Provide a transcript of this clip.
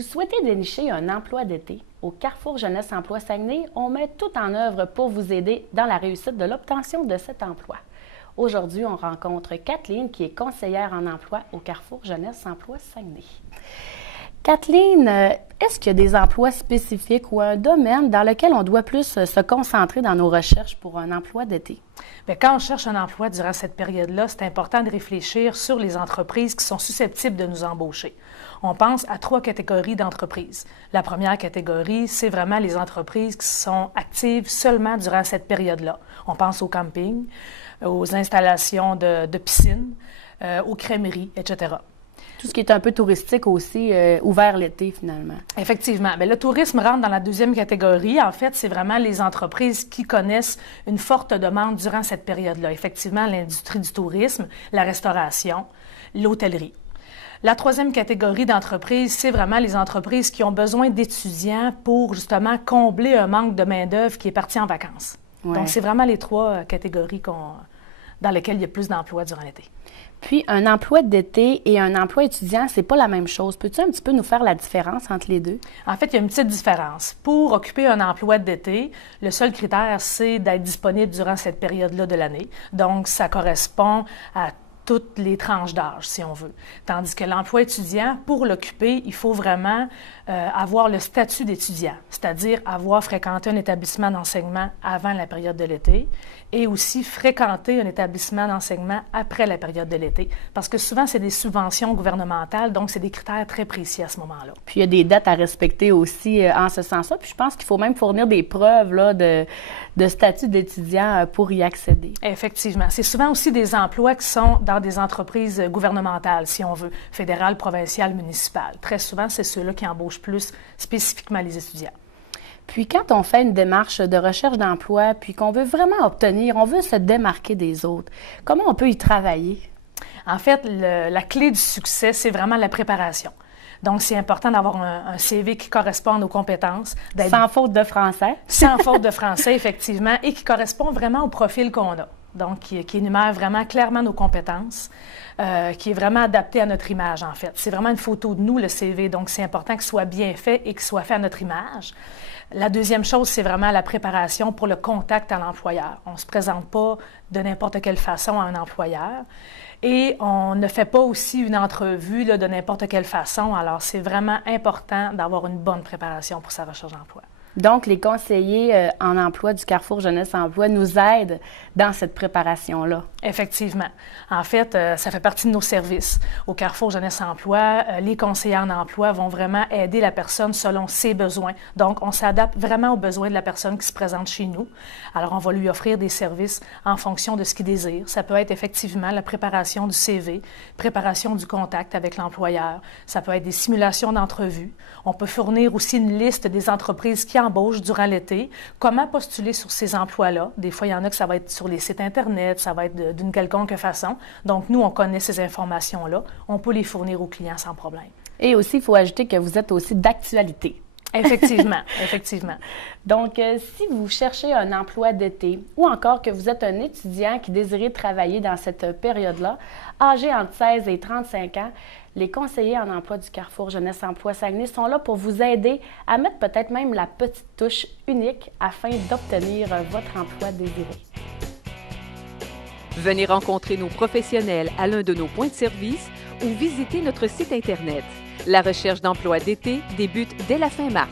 Vous souhaitez dénicher un emploi d'été? Au Carrefour Jeunesse Emploi Saguenay, on met tout en œuvre pour vous aider dans la réussite de l'obtention de cet emploi. Aujourd'hui, on rencontre Kathleen, qui est conseillère en emploi au Carrefour Jeunesse Emploi Saguenay. Kathleen, est-ce qu'il y a des emplois spécifiques ou un domaine dans lequel on doit plus se concentrer dans nos recherches pour un emploi d'été? Bien, quand on cherche un emploi durant cette période-là, c'est important de réfléchir sur les entreprises qui sont susceptibles de nous embaucher. On pense à 3 catégories d'entreprises. La première catégorie, c'est vraiment les entreprises qui sont actives seulement durant cette période-là. On pense au camping, aux installations de piscines, aux crèmeries, etc. Tout ce qui est un peu touristique aussi, ouvert l'été, finalement. Effectivement. Bien, le tourisme rentre dans la deuxième catégorie. En fait, c'est vraiment les entreprises qui connaissent une forte demande durant cette période-là. Effectivement, l'industrie du tourisme, la restauration, l'hôtellerie. La troisième catégorie d'entreprises, c'est vraiment les entreprises qui ont besoin d'étudiants pour justement combler un manque de main-d'œuvre qui est parti en vacances. Ouais. Donc, c'est vraiment les 3 catégories dans lesquelles il y a plus d'emplois durant l'été. Puis, un emploi d'été et un emploi étudiant, c'est pas la même chose. Peux-tu un petit peu nous faire la différence entre les deux? En fait, il y a une petite différence. Pour occuper un emploi d'été, le seul critère, c'est d'être disponible durant cette période-là de l'année. Donc, ça correspond à toutes les tranches d'âge, si on veut. Tandis que l'emploi étudiant, pour l'occuper, il faut vraiment avoir le statut d'étudiant, c'est-à-dire avoir fréquenté un établissement d'enseignement avant la période de l'été et aussi fréquenter un établissement d'enseignement après la période de l'été. Parce que souvent, c'est des subventions gouvernementales, donc c'est des critères très précis à ce moment-là. Puis il y a des dates à respecter aussi en ce sens-là. Puis je pense qu'il faut même fournir des preuves là, de statut d'étudiant pour y accéder. Effectivement. C'est souvent aussi des emplois qui sont dans des entreprises gouvernementales, si on veut, fédérales, provinciales, municipales. Très souvent, c'est ceux-là qui embauchent plus spécifiquement les étudiants. Puis quand on fait une démarche de recherche d'emploi, puis qu'on veut vraiment obtenir, on veut se démarquer des autres, comment on peut y travailler? En fait, la clé du succès, c'est vraiment la préparation. Donc, c'est important d'avoir un CV qui corresponde aux compétences. Sans faute de français. Sans faute de français, effectivement, et qui correspond vraiment au profil qu'on a. Donc, qui énumère vraiment clairement nos compétences, qui est vraiment adapté à notre image, en fait. C'est vraiment une photo de nous, le CV, donc c'est important qu'il soit bien fait et qu'il soit fait à notre image. La deuxième chose, c'est vraiment la préparation pour le contact à l'employeur. On ne se présente pas de n'importe quelle façon à un employeur. Et on ne fait pas aussi une entrevue là, de n'importe quelle façon. Alors, c'est vraiment important d'avoir une bonne préparation pour sa recherche d'emploi. Donc, les conseillers en emploi du Carrefour Jeunesse Emploi nous aident dans cette préparation-là. Effectivement. En fait, ça fait partie de nos services. Au Carrefour Jeunesse Emploi, les conseillers en emploi vont vraiment aider la personne selon ses besoins. Donc, on s'adapte vraiment aux besoins de la personne qui se présente chez nous. Alors, on va lui offrir des services en fonction de ce qu'il désire. Ça peut être effectivement la préparation du CV, préparation du contact avec l'employeur. Ça peut être des simulations d'entrevue. On peut fournir aussi une liste des entreprises qui embauchent durant l'été. Comment postuler sur ces emplois-là? Des fois, il y en a que ça va être sur les sites Internet, ça va être d'une quelconque façon. Donc, nous, on connaît ces informations-là. On peut les fournir aux clients sans problème. Et aussi, il faut ajouter que vous êtes aussi d'actualité. Effectivement, effectivement. Donc, si vous cherchez un emploi d'été ou encore que vous êtes un étudiant qui désirait travailler dans cette période-là, âgé entre 16 et 35 ans, les conseillers en emploi du Carrefour Jeunesse Emploi Saguenay sont là pour vous aider à mettre peut-être même la petite touche unique afin d'obtenir votre emploi désiré. Venez rencontrer nos professionnels à l'un de nos points de service ou visitez notre site Internet. La recherche d'emploi d'été débute dès la fin mars.